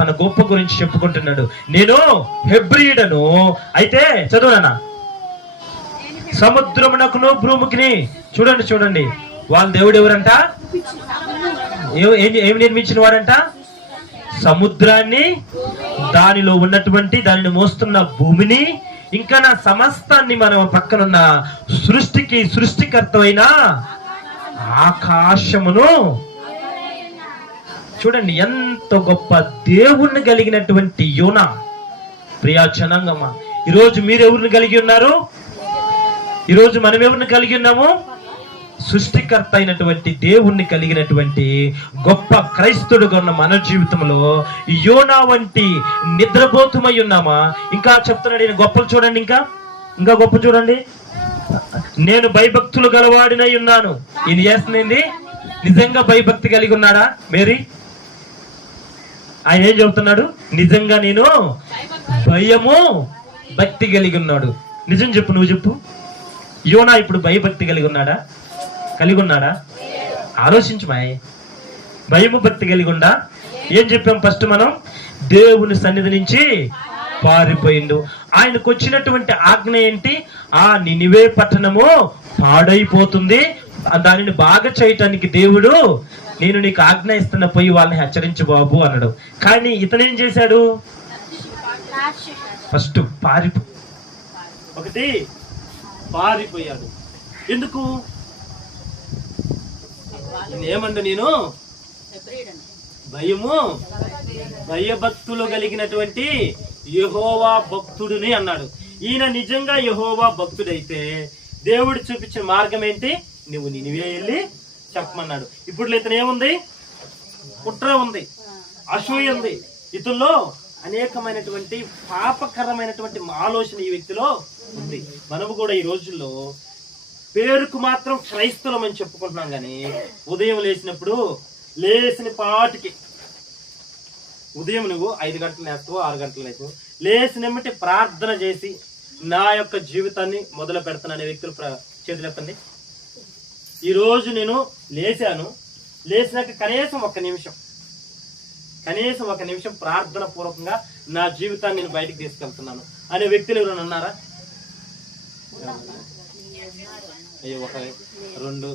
తన గొప్ప గురించి చెప్పుకుంటున్నాడు. నేను హెబ్రీయుడను, అయితే చదువునా, సముద్రమునకును భూమికిని. చూడండి వాళ్ళ దేవుడు ఎవరంట? ఏమి నిర్మించిన వాడంట? సముద్రాన్ని, దానిలో ఉన్నటువంటి దానిని మోస్తున్న భూమిని, ఇంకా నా సమస్తాన్ని, మనం పక్కనున్న సృష్టికర్త అయిన ఆకాశమును. చూడండి ఎంత గొప్ప దేవుణ్ణి కలిగినటువంటి యోనా. ప్రియా జనాంగమా, ఈరోజు మీరు ఎవరిని కలిగి ఉన్నారు? ఈరోజు మనం ఎవరిని కలిగి ఉన్నాము? సృష్టికర్త అయినటువంటి దేవుణ్ణి కలిగినటువంటి గొప్ప క్రైస్తవుడుగా ఉన్న మన జీవితంలో యోనా వంటి నిద్రపోతుమై ఉన్నామా? ఇంకా చెప్తున్నాడు ఈయన గొప్పలు చూడండి, ఇంకా గొప్ప చూడండి. నేను భయభక్తులు గలవాడినై ఉన్నాను. ఈయన చేస్తుంది నిజంగా భయభక్తి కలిగి ఉన్నాడా? మేరీ ఆయన ఏం చెబుతున్నాడు? నిజంగా నేను భయము భక్తి కలిగి ఉన్నాడు. నిజం చెప్పు, నువ్వు చెప్పు. యోనా ఇప్పుడు భయభక్తి కలిగి ఉన్నాడా? ఆలోచించు మాయ్. భయము భక్తి కలిగి ఉండా? ఏం చెప్పాం ఫస్ట్ మనం? దేవుని సన్నిధి నుంచి పారిపోయిండు. ఆయనకు వచ్చినటువంటి ఆజ్ఞ ఏంటి? ఆ నినివే పట్టణము పాడైపోతుంది, దానిని బాగా చేయటానికి దేవుడు నేను నీకు ఆజ్ఞ ఇస్తున్న, పోయి వాళ్ళని హెచ్చరించు బాబు అన్నాడు. కానీ ఇతనేం చేశాడు? ఫస్ట్ పారిపోయాడు. ఎందుకు? ఏమండు, నేను భయభక్తులు కలిగినటువంటి యెహోవా భక్తుడిని అన్నాడు. ఈయన నిజంగా యెహోవా భక్తుడైతే దేవుడు చూపించిన మార్గం ఏంటి? నువ్వు నినివే వెళ్ళి చెప్పమన్నాడు. ఇప్పుడు ఇతను ఏముంది? కుట్ర ఉంది, అసూయ ఉంది, ఇతనిలో అనేకమైనటువంటి పాపకరమైనటువంటి ఆలోచన ఈ వ్యక్తిలో ఉంది. మనము కూడా ఈ రోజుల్లో పేరుకు మాత్రం క్రైస్తవం అని చెప్పుకుంటున్నాం, కానీ ఉదయం లేచిన పాటికి ఉదయం నువ్వు 5 గంటలు లేస్తావు, 6 గంటలు లేస్తావు, లేచినమ్మటి ప్రార్థన చేసి నా యొక్క జీవితాన్ని మొదలు పెడతాననే వ్యక్తులు చేతులు ఎత్తండి. ఈ రోజు నేను లేచినాక కనీసం ఒక నిమిషం ప్రార్థన పూర్వకంగా నా జీవితాన్ని నేను బయటకు తీసుకెళ్తున్నాను అనే వ్యక్తులు ఎవరైనా ఉన్నారా? అయ్యో, 1 2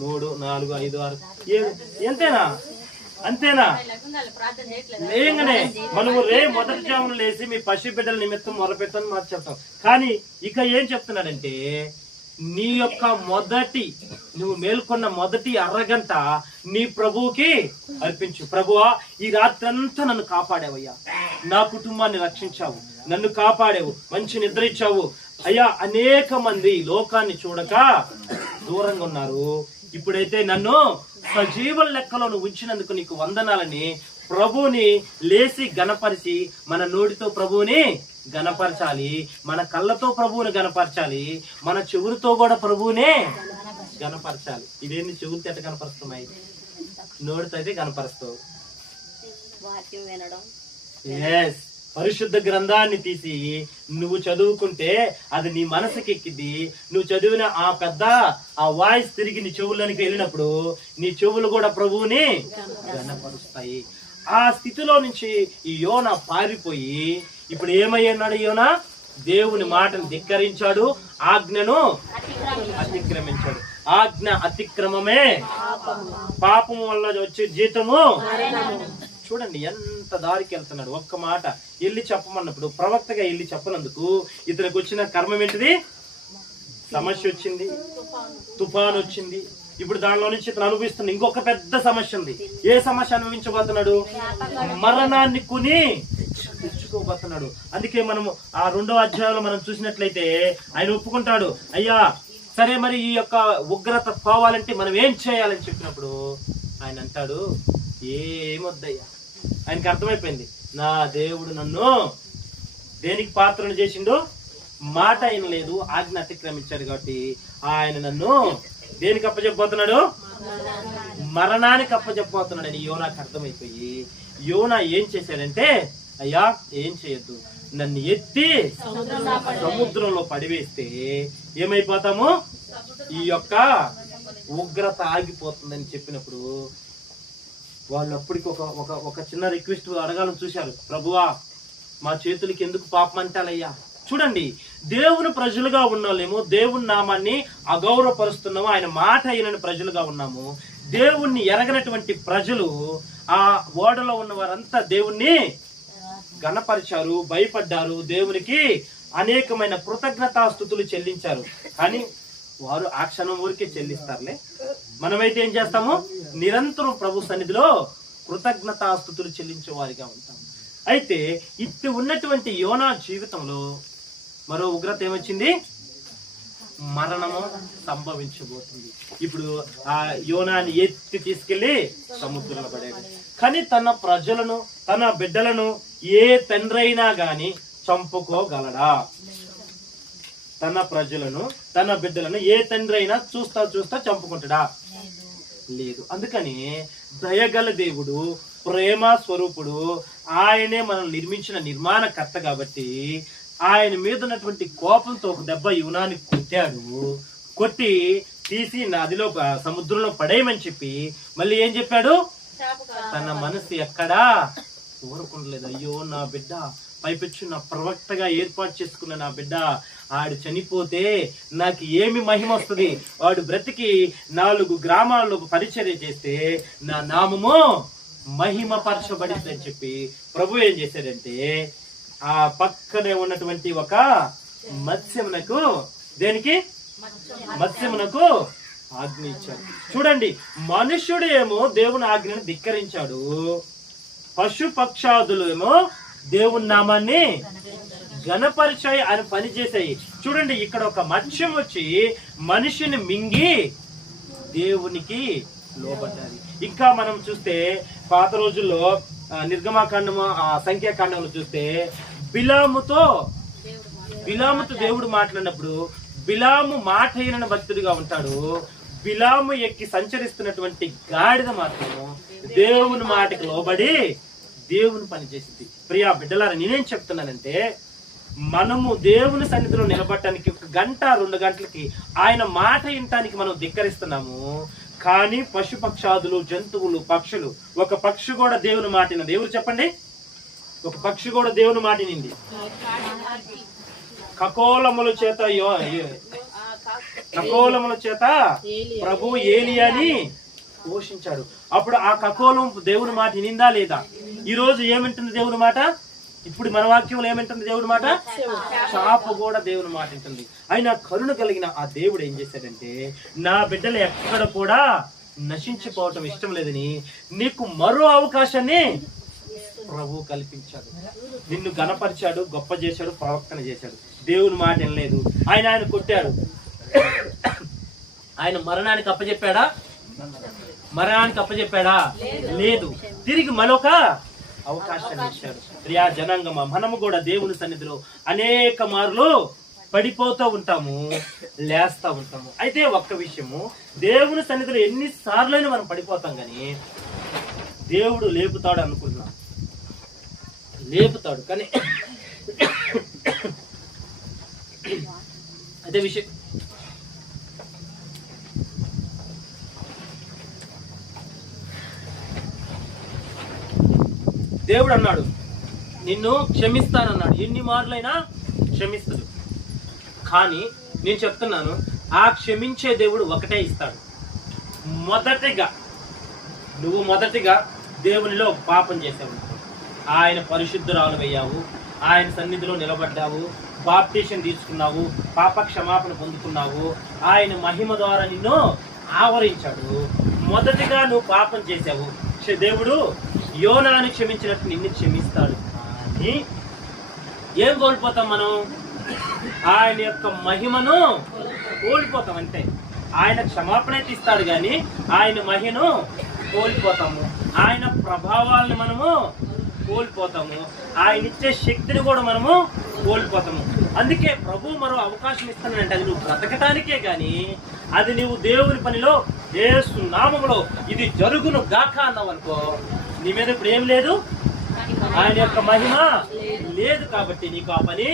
3 4 5 6 7 అంతేనా? లేగానే మనము మొదటి జామున లేచి మీ పసి బిడ్డల నిమిత్తం మొరపెట్టని మాట చెప్తాం. కానీ ఇక ఏం చెప్తున్నాడంటే, నీ యొక్క నువ్వు మేల్కొన్న మొదటి అరగంట నీ ప్రభువుకి అర్పించు. ప్రభువా, ఈ రాత్రి అంతా నన్ను కాపాడావయ్యా, నా కుటుంబాన్ని రక్షించావు, నన్ను కాపాడావు, మంచి నిద్ర ఇచ్చావు అయ్యా. అనేక మంది లోకాన్ని చూడక దూరంగా ఉన్నారు. ఇప్పుడైతే నన్ను సజీవుల లెక్కలో నువ్వు ఉంచినందుకు నీకు వందనాలని ప్రభువుని లేచి గణపరిచి, మన నోటితో ప్రభువుని గణపరచాలి, మన కళ్ళతో ప్రభువుని గణపరచాలి, మన చెవులతో కూడా ప్రభువునే గణపరచాలి. ఇదేంటి? చెవులతో ఎట్ట గణపరుస్తున్నాయి? నోటితో అయితే గణపరుస్తావు. ఎస్, పరిశుద్ధ గ్రంథాన్ని తీసి నువ్వు చదువుకుంటే అది నీ మనసుకి ఎక్కిద్ది. నువ్వు చదివిన ఆ వాయిస్ తిరిగి నీ చెవుల్లోనికి వెళ్ళినప్పుడు నీ చెవులు కూడా ప్రభువుని గణపరుస్తాయి. ఆ స్థితిలో నుంచి ఈ యోనా పారిపోయి ఇప్పుడు ఏమయ్యన్నాడు? యోనా దేవుని మాటను ధిక్కరించాడు, ఆజ్ఞను అతిక్రమించాడు. ఆజ్ఞ అతిక్రమమే పాపము వల్ల వచ్చే జీతము. చూడండి ఎంత దారికి వెళ్తున్నాడు. ఒక్క మాట వెళ్ళి చెప్పమన్నప్పుడు, ప్రవక్తగా వెళ్ళి చెప్పనందుకు ఇతనికి వచ్చిన కర్మం ఏంటిది? సమస్య వచ్చింది, తుఫాను వచ్చింది. ఇప్పుడు దానిలో నుంచి ఇతను అనుభవిస్తున్న ఇంకొక పెద్ద సమస్య ఉంది. ఏ సమస్య అనుభవించబోతున్నాడు? మరణాన్ని కొని తెచ్చుకోబోతున్నాడు. అందుకే మనము ఆ 2వ అధ్యాయంలో మనం చూసినట్లయితే ఆయన ఒప్పుకుంటాడు, అయ్యా సరే మరి ఈ యొక్క ఉగ్రత పోవాలంటే మనం ఏం చేయాలని చెప్పినప్పుడు ఆయన అంటాడు, ఏమొద్దయ్యా. ఆయనకి అర్థమైపోయింది, నా దేవుడు నన్ను దేనికి పాత్రను చేసిండు? మాట అయిన లేదు, ఆజ్ఞ అతిక్రమించాడు. కాబట్టి ఆయన నన్ను దేనికి అప్పచెప్పబోతున్నాడు? మరణానికి అప్పచెప్పబోతున్నాడు అని యోనాకి అర్థమైపోయి యోనా ఏం చేశాడంటే, అయ్యా ఏం చేయొద్దు, నన్ను ఎత్తి సముద్రంలో పడివేస్తే ఏమైపోతాము? ఈ యొక్క ఉగ్రత ఆగిపోతుందని చెప్పినప్పుడు వాళ్ళు అప్పటికి ఒక ఒక ఒక చిన్న రిక్వెస్ట్ అడగాలని చూశారు. ప్రభువా, మా చేతులకి ఎందుకు పాపం అంటాలయ్యా. చూడండి, దేవుని ప్రజలుగా ఉన్నామేమో, దేవుని నామాన్ని అగౌరవపరుస్తున్నాము, ఆయన మాట అయిన ప్రజలుగా ఉన్నాము. దేవుణ్ణి ఎరగనటువంటి ప్రజలు, ఆ ఓడలో ఉన్న వారంతా దేవుణ్ణి గణపరిచారు, భయపడ్డారు, దేవునికి అనేకమైన కృతజ్ఞతాస్తుతులు చెల్లించారు. కానీ వారు ఆ క్షణం ఊరికే చెల్లిస్తారులే. మనమైతే ఏం చేస్తాము? నిరంతరం ప్రభు సన్నిధిలో కృతజ్ఞతాస్తుతులు చెల్లించే వారిగా ఉంటాము. అయితే ఇట్టి ఉన్నటువంటి యోనా జీవితంలో మరో ఉగ్రత ఏమొచ్చింది? మరణము సంభవించబోతుంది. ఇప్పుడు ఆ యోనాని ఎత్తి తీసుకెళ్లి సముద్రంలో పడేది. కానీ తన ప్రజలను, తన బిడ్డలను ఏ తండ్రైనా గాని చంపుకోగలడా? తన ప్రజలను, తన బిడ్డలను ఏ తండ్రి అయినా చూస్తా చంపుకుంటాడా? లేదు. అందుకని దయగల దేవుడు, ప్రేమ స్వరూపుడు, ఆయనే మనం నిర్మించిన నిర్మాణకర్త కాబట్టి ఆయన మీద ఉన్నటువంటి కోపంతో ఒక దెబ్బ యువనాన్ని కొట్టాడు. కొట్టి తీసి నదిలో, సముద్రంలో పడేయమని చెప్పి మళ్ళీ ఏం చెప్పాడు? తన మనసు ఎక్కడా ఊరుకుండలేదు. అయ్యో నా బిడ్డ, పైపెచ్చు నా ప్రవక్తగా ఏర్పాటు చేసుకున్న నా బిడ్డ, ఆడు చనిపోతే నాకు ఏమి మహిమ వస్తుంది? వాడు బ్రతికి 4 గ్రామాల్లో పరిచర్య చేస్తే నా నామము మహిమ పరచబడింది అని చెప్పి ప్రభు ఏం చేశాడంటే, ఆ పక్కనే ఉన్నటువంటి ఒక మత్స్యమునకు, దేనికి? మత్స్యమునకు ఆజ్ఞ ఇచ్చాడు. చూడండి, మనుష్యుడు ఏమో దేవుని ఆజ్ఞను ధిక్కరించాడు, పశు పక్షాదులు ఏమో దేవుని నామాన్ని ఘనపరిచాయి, ఆయన పని చేశాయి. చూడండి, ఇక్కడ ఒక మత్స్యం వచ్చి మనిషిని మింగి దేవునికి లోబడ్డారు. ఇంకా మనం చూస్తే పాత రోజుల్లో నిర్గమాకాండము, సంఖ్యాకాండంలో చూస్తే బిలాముతో దేవుడు మాట్లాడినప్పుడు, బిలాము మాట అయిన భక్తుడిగా ఉంటాడు. బిలాము ఎక్కి సంచరిస్తున్నటువంటి గాడిద మాత్రం దేవుని మాటకి లోబడి దేవుని పని చేసింది. ప్రియా బిడ్డలారా, నేనేం చెప్తున్నానంటే, మనము దేవుని సన్నిధిలో నిలబడటానికి 1 గంట 2 గంటలకి ఆయన మాట వినటానికి మనం ధిక్కరిస్తున్నాము. కానీ పశుపక్షాదులు, జంతువులు, పక్షులు, ఒక పక్షి కూడా దేవుని మాటినది. ఎవరు చెప్పండి? ఒక పక్షి కూడా దేవుని మాటినింది. కకోలముల చేత ప్రభువు ఏలియాని పోషించాడు. అప్పుడు ఆ కకోలం దేవుని మాట వినిందా లేదా? ఈ రోజు ఏమింటుంది దేవుని మాట? ఇప్పుడు మన వాక్యంలో ఏమింటుంది దేవుని మాట? చాప కూడా దేవుని మాట వింటుంది. ఆయన కరుణ కలిగిన ఆ దేవుడు ఏం చేశాడంటే, నా బిడ్డలు ఎక్కడ కూడా నశించిపోవటం ఇష్టం లేదని నీకు మరో అవకాశాన్ని ప్రభు కల్పించాడు. నిన్ను గణపరిచాడు, గొప్ప చేశాడు, ప్రవక్తన చేశాడు. దేవుని మాట వినలేదు, ఆయన కొట్టాడు. ఆయన మరణానికి అప్పచెప్పాడా? లేదు. తిరిగి మరొక అవకాశాన్ని ఇచ్చాడు. ప్రియా జనాంగమా, మనము కూడా దేవుని సన్నిధిలో అనేక మార్లు పడిపోతూ ఉంటాము, లేస్తా ఉంటాము. అయితే ఒక్క విషయము, దేవుని సన్నిధిలో ఎన్నిసార్లైనా మనం పడిపోతాం, కానీ దేవుడు లేపుతాడు అనుకుంటున్నాం, లేపుతాడు. కానీ అదే విషయం, దేవుడు అన్నాడు నిన్ను క్షమిస్తానన్నాడు. ఎన్ని మార్లైనా క్షమిస్తాడు. కానీ నేను చెప్తున్నాను, ఆ క్షమించే దేవుడు ఒకటే ఇస్తాడు. నువ్వు మొదటిగా దేవునిలో పాపం చేసావు, ఆయన పరిశుద్ధురాలు అయ్యావు, ఆయన సన్నిధిలో నిలబడ్డావు, బాప్టిషన్ తీసుకున్నావు, పాప క్షమాపణ పొందుకున్నావు, ఆయన మహిమ ద్వారా నిన్ను ఆవరించాడు. మొదటిగా నువ్వు పాపం చేసావు, దేవుడు యోనాను క్షమించినట్టు నిన్ను క్షమిస్తాడు. కానీ ఏం కోల్పోతాం మనం? ఆయన యొక్క మహిమను కోల్పోతాం. అంతే. ఆయన క్షమాపణ అయితే ఇస్తాడు, కానీ ఆయన మహిమను కోల్పోతాము, ఆయన ప్రభావాలను మనము కోల్పోతాము, ఆయన ఇచ్చే శక్తిని కూడా మనము కోల్పోతాము. అందుకే ప్రభు మరో అవకాశం ఇస్తానంటే అది నువ్వు బ్రతకటానికే, కానీ అది నువ్వు దేవుని పనిలో యేసు నామములో ఇది జరుగును గాక అన్నావు అనుకో, నీ మీద ఇప్పుడు ఏం లేదు, ఆయన యొక్క మహిమ లేదు కాబట్టి నీకు ఆ పని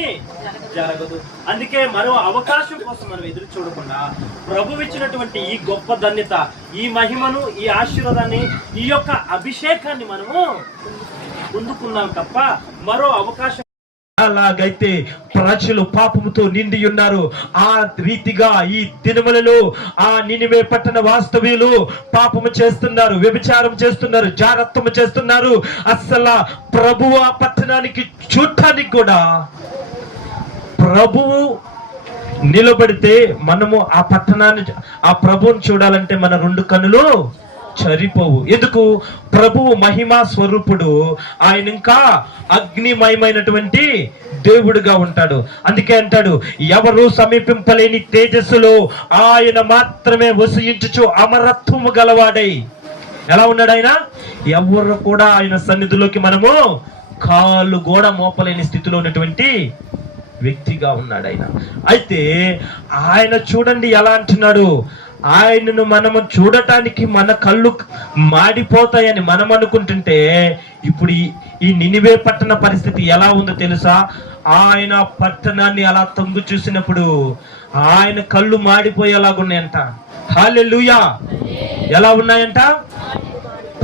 జరగదు. అందుకే మరో అవకాశం కోసం మనం ఎదురు చూడకుండా ప్రభు ఇచ్చినటువంటి ఈ గొప్ప ధన్యత, ఈ మహిమను, ఈ ఆశీర్వాదాన్ని, ఈ యొక్క అభిషేకాన్ని మనము పొందుకున్నాం తప్ప మరో అవకాశం. అలాగైతే ప్రజలు పాపముతో నిండి ఉన్నారు. ఆ రీతిగా ఈ దినములలో ఆ నినివే పట్టణ వాస్తవ్యులు పాపము చేస్తున్నారు, వ్యభిచారం చేస్తున్నారు, జారత్వము చేస్తున్నారు. అసలు ప్రభువు ఆ పట్టణానికి చూడటానికి కూడా ప్రభువు నిలబడితే మనము ఆ పట్టణాన్ని, ఆ ప్రభువుని చూడాలంటే మన రెండు కన్నులు చరిపోవు. ఎందుకు? ప్రభువు మహిమా స్వరూపుడు. ఆయన ఇంకా అగ్నిమయమైనటువంటి దేవుడుగా ఉంటాడు. అందుకే అంటాడు, ఎవరు సమీపింపలేని తేజస్సులో ఆయన మాత్రమే వసించుచు అమరత్వము గలవాడై. ఎలా ఉన్నాడు ఆయన? ఎవరు కూడా ఆయన సన్నిధిలోకి మనము కాళ్ళు కూడా మోపలేని స్థితిలో ఉన్నటువంటి వ్యక్తిగా ఉన్నాడు ఆయన. అయితే ఆయన చూడండి ఎలా అంటున్నాడు, ఆయనను మనము చూడటానికి మన కళ్ళు మాడిపోతాయని మనం అనుకుంటుంటే ఇప్పుడు ఈ నినివే పట్టణ పరిస్థితి ఎలా ఉందో తెలుసా? ఆయన పట్టణాన్ని అలా తొంగి చూసినప్పుడు ఆయన కళ్ళు మాడిపోయేలాగున్నాయంట. హల్లెలూయా! ఎలా ఉన్నాయంట?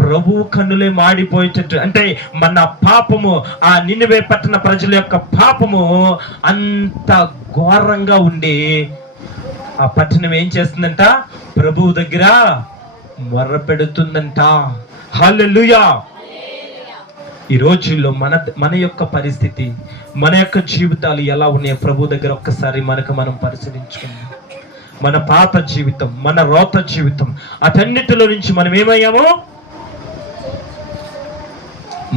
ప్రభు కన్నులే మాడిపోయేటట్టు. అంటే మన పాపము, ఆ నినివే పట్టణ ప్రజల యొక్క పాపము అంత ఘోరంగా ఉండి ఆ పట్టణం ఏం చేస్తుందంట? ప్రభువు దగ్గర మొర్ర పెడుతుందంట. హల్లెలూయా! ఈ రోజుల్లో మన యొక్క పరిస్థితి, మన యొక్క జీవితాలు ఎలా ఉన్నాయో ప్రభు దగ్గర ఒక్కసారి మనం పరిశీలించుకుందాం. మన పాత జీవితం, మన రోత జీవితం, అటన్నిటిలో నుంచి మనం ఏమయ్యామో,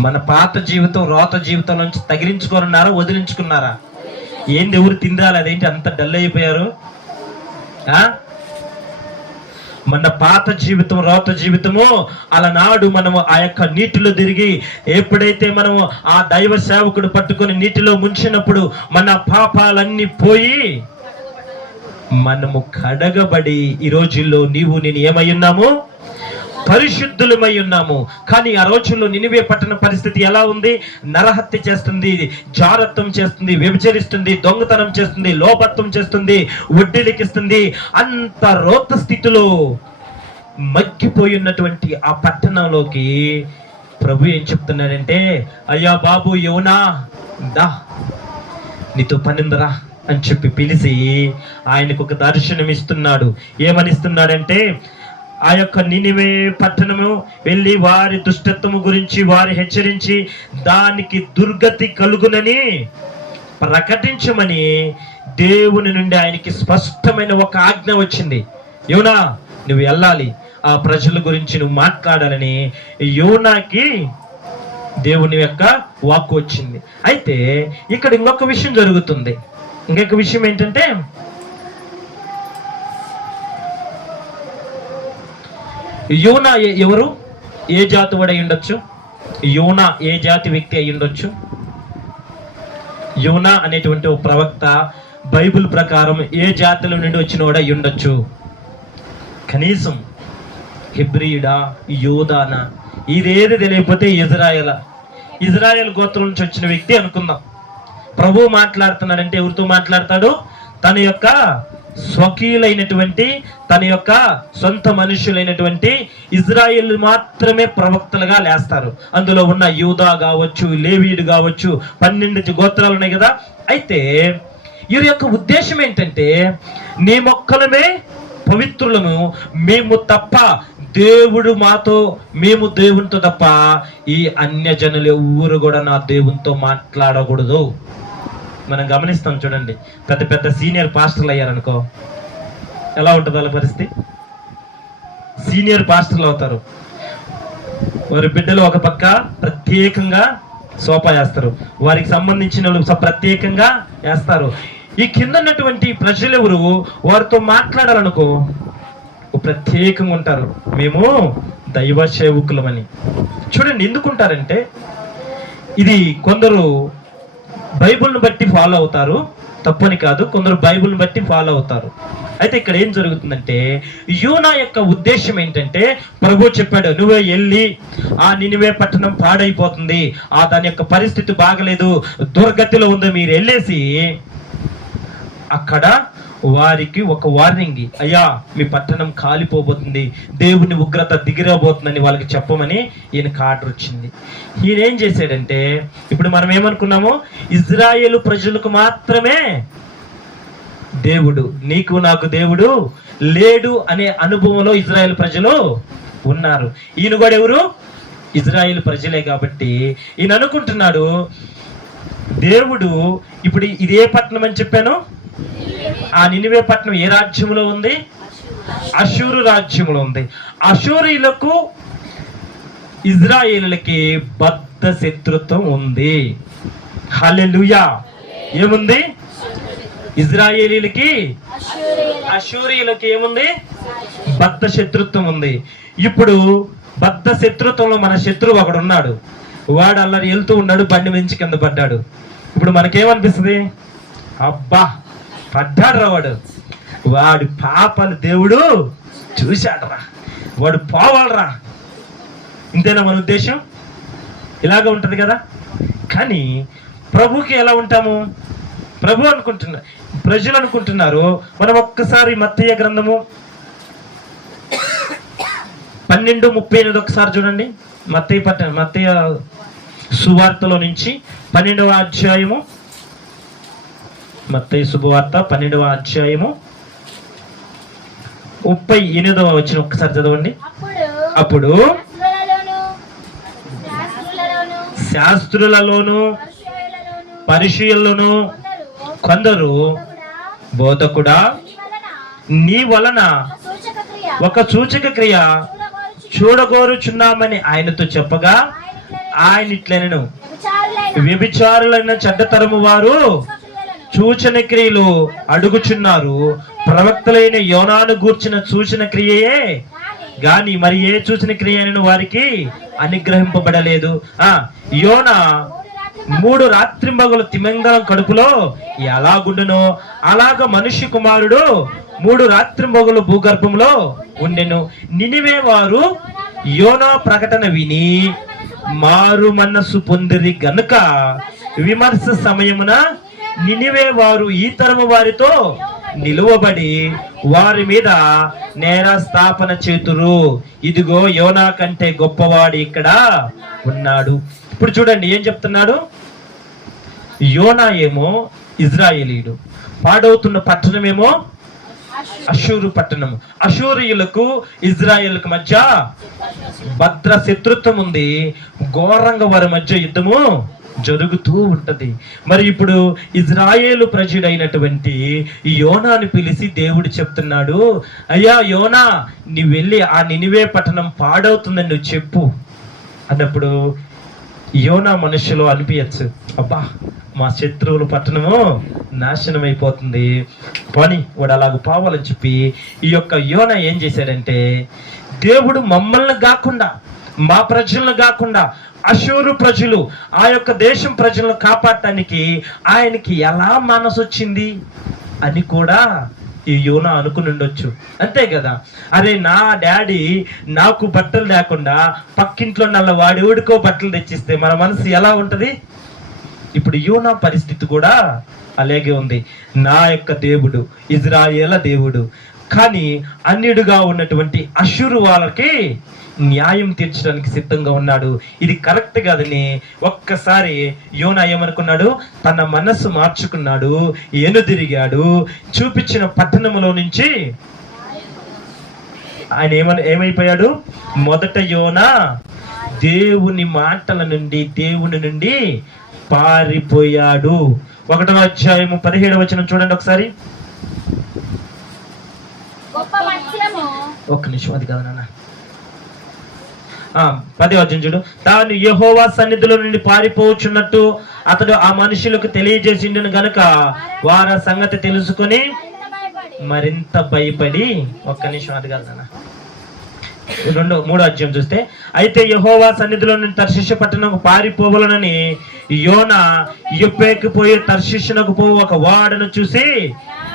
మన పాత జీవితం, రోత జీవితం నుంచి తగిలించుకోనున్నారా, వదిలించుకున్నారా? ఏంటి, ఎవరు తిందాలి? అదేంటి అంత డల్ అయిపోయారు? మన పాత జీవితం, రోత జీవితము అలనాడు మనము ఆ యొక్క నీటిలో తిరిగి ఎప్పుడైతే మనము ఆ దైవ సేవకుడు పట్టుకొని నీటిలో ముంచినప్పుడు మన పాపాలన్నీ పోయి మనము కడగబడి ఈ రోజుల్లో నీవు నేను ఏమై ఉన్నాము? పరిశుద్ధులమై ఉన్నాము. కానీ ఆ రోజుల్లో నినివే పట్టణ పరిస్థితి ఎలా ఉంది? నరహత్య చేస్తుంది, జారత్వం చేస్తుంది, వ్యభిచరిస్తుంది, దొంగతనం చేస్తుంది, లోపత్వం చేస్తుంది, వడ్డీలకిస్తుంది. అంత రోత స్థితిలో మగ్గిపోయి ఉన్నటువంటి ఆ పట్టణంలోకి ప్రభు ఏం చెప్తున్నాడంటే, అయ్యా బాబు యోనా దా, నీతో పనిందరా అని చెప్పి పిలిచి ఆయనకు ఒక దర్శనం ఇస్తున్నాడు. ఏమని ఇస్తున్నాడంటే, ఆ యొక్క నినివే పట్టణము వెళ్ళి వారి దుష్టత్వము గురించి వారి హెచ్చరించి దానికి దుర్గతి కలుగునని ప్రకటించమని దేవుని నుండి ఆయనకి స్పష్టమైన ఒక ఆజ్ఞ వచ్చింది. యోనా, నువ్వు వెళ్ళాలి, ఆ ప్రజల గురించి నువ్వు మాట్లాడాలని యోనాకి దేవుని యొక్క వాక్కు వచ్చింది. అయితే ఇక్కడ ఇంకొక విషయం జరుగుతుంది. ఇంకొక విషయం ఏంటంటే, యోనా ఎవరు? ఏ జాతి వాడు అయి ఉండొచ్చు? యోనా ఏ జాతి వ్యక్తి అయి ఉండొచ్చు? యోనా అనేటువంటి ఒక ప్రవక్త బైబిల్ ప్రకారం ఏ జాతిలో నుండి వచ్చిన వాడు అయి ఉండొచ్చు? కనీసం హెబ్రీయుడా, యోదానా, ఇదేది తెలియకపోతే ఇజ్రాయెల్ గోత్రం నుంచి వచ్చిన వ్యక్తి అనుకుందాం. ప్రభు మాట్లాడుతున్నాడంటే ఎవరితో మాట్లాడతాడు? తన యొక్క స్వకీయులైనటువంటి, తన యొక్క సొంత మనుషులైనటువంటి ఇజ్రాయేల్ మాత్రమే ప్రవక్తలుగా లేస్తారు. అందులో ఉన్న యూదా కావచ్చు, లేవీయుడు కావచ్చు, 12 గోత్రాలు ఉన్నాయి కదా. అయితే వీరి యొక్క ఉద్దేశం ఏంటంటే, నీ మొక్కలమే పవిత్రులను, మేము తప్ప దేవుడు మాతో, మేము దేవునితో తప్ప ఈ అన్యజనులు ఎవ్వరు కూడా నా దేవునితో మాట్లాడకూడదు. మనం గమనిస్తాం చూడండి, పెద్ద పెద్ద సీనియర్ పాస్టర్లు అయ్యారనుకో, ఎలా ఉంటుంది వాళ్ళ పరిస్థితి? సీనియర్ పాస్టర్లు అవుతారు. వారి బిడ్డలు ఒక పక్క ప్రత్యేకంగా సోపా వేస్తారు, వారికి సంబంధించిన వాళ్ళు ప్రత్యేకంగా వేస్తారు. ఈ కింద ఉన్నటువంటి ప్రజలు ఎవరు వారితో మాట్లాడాలనుకో ప్రత్యేకంగా ఉంటారు. మేము దైవ సేవకులమని. చూడండి ఎందుకుంటారంటే, ఇది కొందరు బైబిల్ని బట్టి ఫాలో అవుతారు, తప్పని కాదు, కొందరు బైబిల్ని బట్టి ఫాలో అవుతారు. అయితే ఇక్కడ ఏం జరుగుతుందంటే, యోనా యొక్క ఉద్దేశం ఏంటంటే, ప్రభు చెప్పాడు నువ్వే వెళ్ళి ఆ నినివే పట్టణం పాడైపోతుంది, దాని యొక్క పరిస్థితి బాగలేదు, దుర్గతిలో ఉందో, మీరు వెళ్ళేసి అక్కడ వారికి ఒక వార్నింగ్, అయ్యా మీ పట్టణం కాలిపోబోతుంది, దేవుని ఉగ్రత దిగిరబోతుందని వాళ్ళకి చెప్పమని ఈయనకు ఆర్డర్ వచ్చింది. ఈయన ఏం చేశాడంటే, ఇప్పుడు మనం ఏమనుకున్నాము, ఇజ్రాయేలు ప్రజలకు మాత్రమే దేవుడు, నీకు నాకు దేవుడు లేడు అనే అనుభవంలో ఇజ్రాయేల్ ప్రజలు ఉన్నారు. ఈయన కూడా ఎవరు? ఇజ్రాయేల్ ప్రజలే. కాబట్టి ఈయన అనుకుంటున్నాడు, దేవుడు ఇప్పుడు ఇది ఏ పట్టణం అని చెప్పాను, ఆ నినివే పట్టణం ఏ రాజ్యంలో ఉంది? అషూరు రాజ్యంలో ఉంది. అషూరీలకు ఇజ్రాయేలులకి బద్ధ శత్రుత్వం ఉంది. హల్లెలూయా. ఏముంది? ఇజ్రాయేలీలకి అషూరీయులకి ఏముంది? బద్ధ శత్రుత్వం ఉంది. ఇప్పుడు బద్ధ శత్రుత్వంలో మన శత్రువు ఒకడు ఉన్నాడు, వాడు అల్లరి వెళ్తూ ఉన్నాడు, బండి మించి కింద పడ్డాడు. ఇప్పుడు మనకేమనిపిస్తుంది? అబ్బా పడ్డాడు రా వాడి పాపాలు దేవుడు చూశాడరా, వాడు పోవాలరా. ఇంతేనా మన ఉద్దేశం? ఇలాగ ఉంటది కదా. కానీ ప్రభుకి ఎలా ఉంటాము? ప్రభు అనుకుంటున్నారు, ప్రజలు అనుకుంటున్నారు. మనం ఒక్కసారి మత్తయి గ్రంథము 12:38 ఒకసారి చూడండి. మత్తయి సువార్తలో నుంచి 12వ అధ్యాయము, మత్తయి శుభవార్త 12వ అధ్యాయము 38వ వచనం ఒకసారి చదవండి. అప్పుడు శాస్త్రులలోను పరిసయ్యులలోను కొందరు, బోధకుడా నీ వలన ఒక సూచక క్రియ చూడగోరుచున్నామని ఆయనతో చెప్పగా, ఆయన ఇట్లనెను, వ్యభిచారులైన చెడ్డతరము వారు సూచన క్రియలు అడుగుచున్నారు, ప్రవక్తలైన యోనాను గూర్చిన సూచన క్రియయే గాని మరి ఏ సూచన క్రియ అయిన వారికి అనుగ్రహింపబడలేదు. యోనా 3 రాత్రింబగలు తిమింగలం కడుపులో ఎలాగుండునో అలాగ మనుష్య కుమారుడు 3 రాత్రింబగలు భూగర్భంలో ఉండెను. నినివే వారు యోనా ప్రకటన విని మారు మనస్సు పొందిరి గనుక విమర్శ సమయమున నినివే వారు ఈ తరము వారితో నిలువబడి వారి మీద నేర స్థాపన చేతురు. ఇదిగో యోనా కంటే గొప్పవాడు ఇక్కడ ఉన్నాడు. ఇప్పుడు చూడండి ఏం చెప్తున్నాడు. యోనా ఏమో ఇజ్రాయేలీయుడు, పాడవుతున్న పట్టణమేమో అషూరు పట్టణం. అషూరియులకు ఇజ్రాయేలుకు మధ్య భద్ర శత్రుత్వం ఉంది. ఘోరంగా వారి మధ్య యుద్ధము జరుగుతూ ఉంటది. మరి ఇప్పుడు ఇజ్రాయేలు ప్రజడైనటువంటి యోనాని పిలిచి దేవుడు చెప్తున్నాడు, అయ్యా యోనా, నీ వెళ్ళి ఆ నినివే పట్టణం పాడవుతుందని నువ్వు చెప్పు అన్నప్పుడు యోనా మనుషులు అనిపించచ్చు, అబ్బా మా శత్రువుల పట్టణము నాశనం అయిపోతుంది, పని వాడు అలాగ పోవాలని చెప్పి ఈ యొక్క యోనా ఏం చేశాడంటే, దేవుడు మమ్మల్ని కాకుండా మా ప్రజలను కాకుండా అషూరు ప్రజలు ఆ యొక్క దేశం ప్రజలను కాపాడటానికి ఆయనకి ఎలా మనసు వచ్చింది అని కూడా ఈ యోనా అనుకుని ఉండొచ్చు. అంతే కదా. అరే నా డాడీ నాకు బట్టలు లేకుండా పక్కింట్లో నల్ల వాడెవడికో బట్టలు తెచ్చిస్తే మన మనసు ఎలా ఉంటది? ఇప్పుడు యోనా పరిస్థితి కూడా అలాగే ఉంది. నా యొక్క దేవుడు ఇజ్రాయేల దేవుడు, కానీ అన్యుడుగా ఉన్నటువంటి అషూరు వాళ్ళకి న్యాయం తీర్చడానికి సిద్ధంగా ఉన్నాడు. ఇది కరెక్ట్ కాదని ఒక్కసారి యోనా ఏమనుకున్నాడు, తన మనస్సు మార్చుకున్నాడు, ఎనుదిరిగాడు. చూపించిన పట్టణంలో నుంచి ఆయన ఏమైపోయాడు? మొదట యోనా దేవుని మాటల నుండి, దేవుని నుండి పారిపోయాడు. 1వ అధ్యాయము 17వ వచనం చూడండి ఒకసారి. ఒక్క నిమిషం, అది కాదు నాన్న. 10వ వచనం చూడు. తాను యెహోవా సన్నిధిలో నుండి పారిపోవచ్చున్నట్టు అతడు ఆ మనుషులకు తెలియజేసిండును గనుక వారు ఆ సంగతి తెలుసుకొని మరింత భయపడి, ఒక్క నిమిషం, అది కాదు నాన్న. 3వ అధ్యాయం చూస్తే, అయితే యెహోవా సన్నిధిలో నుండి తర్షీషు పట్టణంకు పారిపోవలనని యోన యొప్పేకి పోయి తర్షీషునకు పో ఒక వాడను చూసి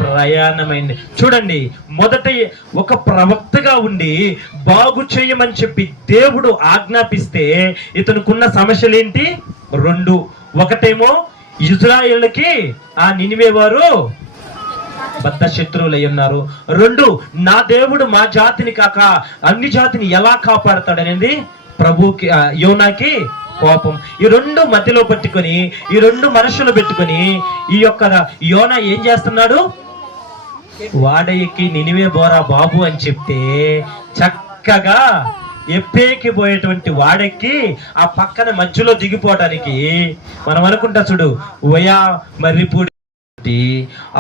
ప్రయాణమైంది. చూడండి, మొదట ఒక ప్రవక్తగా ఉండి బాగు చేయమని చెప్పి దేవుడు ఆజ్ఞాపిస్తే ఇతనుకున్న సమస్యలు ఏంటి? రెండు. ఒకటేమో ఇజ్రాయేలుకి ఆ నినివే వారు బద్ద శత్రువులు అయి ఉన్నారు. రెండు, నా దేవుడు మా జాతిని కాక అన్ని జాతిని ఎలా కాపాడతాడనేది ప్రభుకి యోనాకి కోపం. ఈ రెండు మధ్యలో పెట్టుకొని, ఈ రెండు మనుషులు పెట్టుకొని ఈ యొక్క యోనా ఏం చేస్తున్నాడు? వాడయ్యకి నినివే బోరా బాబు అని చెప్తే చక్కగా ఎప్పేకి పోయేటువంటి వాడెక్కి ఆ పక్కన మధ్యలో దిగిపోవడానికి మనం అనుకుంటా చూడు, వయా మర్రిపూడి.